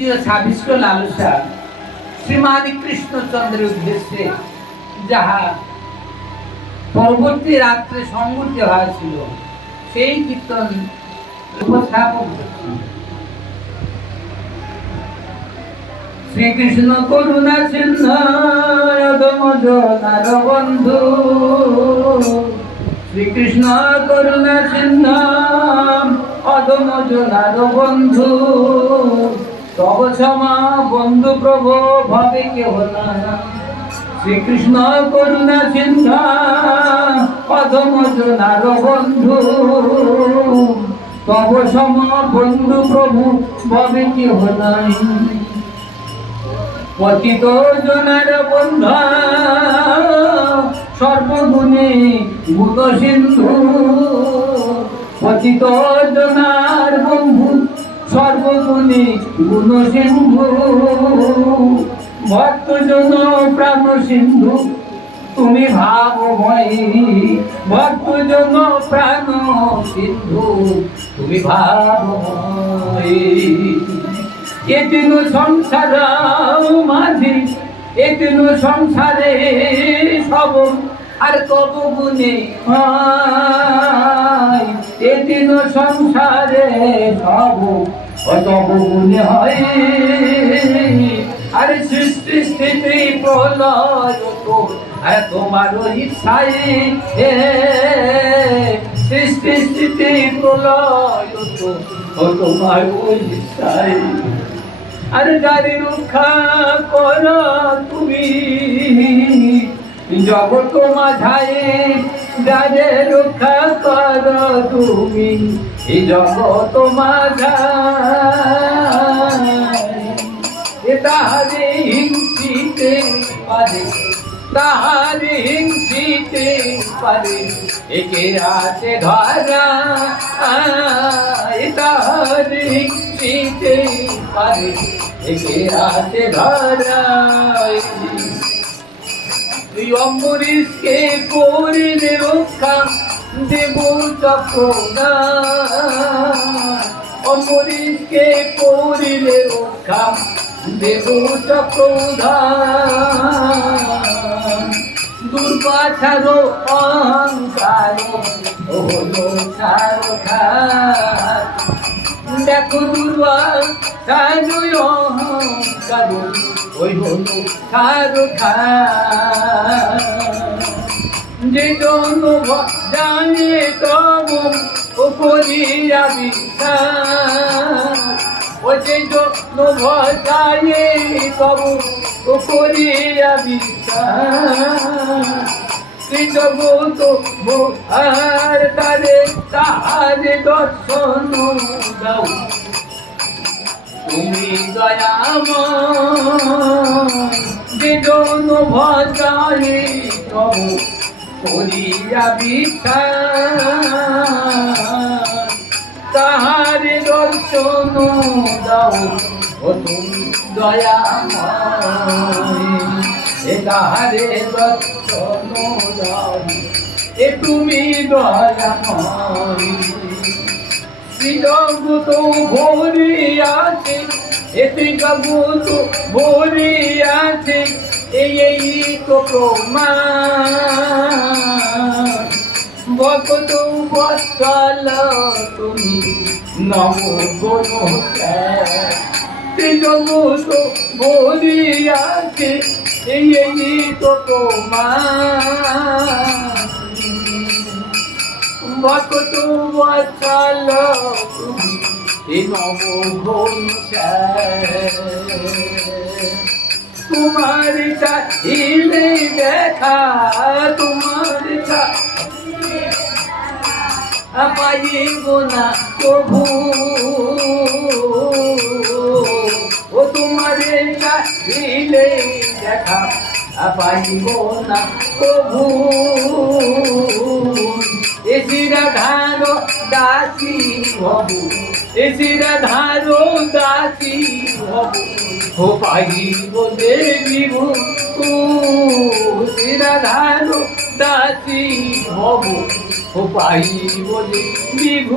দ্বিতীয় ছাবিষ্ট লালসা শ্রীমান কৃষ্ণচন্দ্রের উদ্দেশ্যে যাহা পরবর্তী রাত্রে সংগঠিত হয়েছিল সেই কীর্তন উপস্থাপন করছি। শ্রীকৃষ্ণ করুণা সিন্ধু বন্ধু, শ্রীকৃষ্ণ করুণা সিন্ধু অদম জনার বন্ধু, তব সমা বন্ধু প্রভু ভাবে কেহ না। শ্রীকৃষ্ণ করুণা সিন্ধু অদম জনার বন্ধু, তব সমা বন্ধু প্রভু ভাবে কেহ নাই। পতিত জনার বন্ধু সর্বগুণে গুণ সিন্ধু, পতিত জনার বন্ধু সর্বগুণে গুণ সিন্ধু, ভক্ত জন প্রাণ সিন্ধু তুমি ভাবময়ী, ভক্ত জন প্রাণ সিন্ধু তুমি ভাবময়ী। এতিন সংসার মাঝে এতিন সংসারে সব আর তব গুণে হয়, এতিন সংসারে সব তব গুণে হয়। আর সৃষ্টি স্থিতি প্রলয় আর তোমার ইচ্ছায়, সৃষ্টি স্থিতি প্রলয় তোমার ইচ্ছায়। আর যারে রক্ষা করো তুমি জগৎ মাঝায়, যারে রক্ষা করো তুমি এই জগৎ মাঝায়। তাহারে হিংসিতে পারে, তাহারে হিংসিতে পারে একে আছে ধরা, তাহারে হিংসিতে পারে একে আছে ধরা। অম্বরীশকে করিলে রক্ষা দেব চক্রধার, অম্বরীশকে করিলে রক্ষা দেব চক্রধার। দুর্বাছার অহংকার হলো সারখার, দেখো দুর্বাছার অহংকার ওই হলো সারখার। যে জন জানে তব ও করিয়া বিশ্বাস, ও যে জন জানে তব ও করিয়া বিশ্বাস। জগত আর তারে তাহারে দর্শন দাও তুমি দয়াময়। যে জন ভজানে তব করিয়া বিশ্বাস, তাহারে দর্শন দাও ও তুমি দয়াময়। তাহারে দর্শন দাও এ তুমি দয়াময়। জগত ভরি আছে, এতে জগত ভরি আছে, এই তো প্রমাণ। ভক্ত বৎসল তুমি নম গুণ, জগত ভরি আছে, এই তো প্রমাণ। ভক্ত বৎসল তুমি নম গুণ, তোমার চাইলে দেখা, তোমার পাইব না প্রভু, ও তোমার চাইলে দেখা পাইব না প্রভু। এসি রাধার দাসী হব, এসি রাধার দাসী হব, ও পাইব দেবীব। এসি রাধার দাসী হব, ও পাইব দেবীব।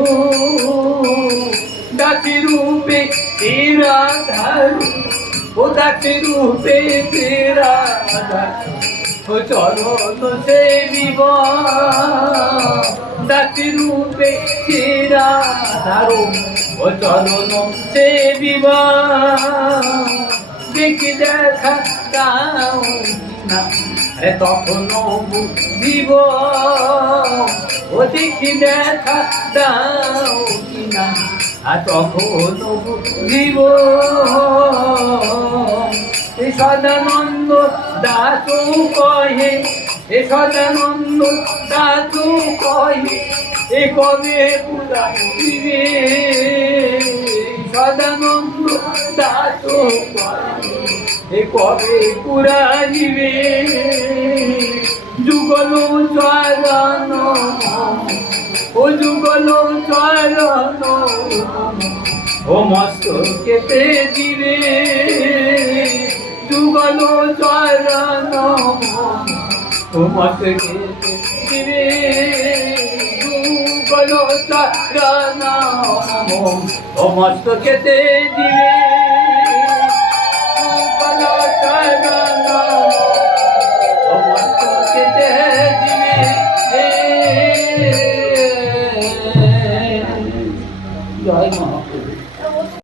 দাসী রূপে রাধার ও দাসী রূপে তেরা ও চরণ সেবিব দাসী রূপে তেরা ও চরণ সেবিব দেখি দেখা দাও না তখনও বুঝিব ও দেখি দেখা দাও কিনা তখনও বুঝিব এ সদানন্দ দাসু কহে এ সদানন্দ দাসু কহে এ কবে পুরাইবে সদানন্দ দাসু কহে এ কবে পুরাইবে যুগল চরণ ও যুগল চরণ ও মস্তকেতে দিবে যুগল চরণ ও মস্তকেতে দিবে যুগল চরণ ও মস্তকেতে দিবে যুগল চরণ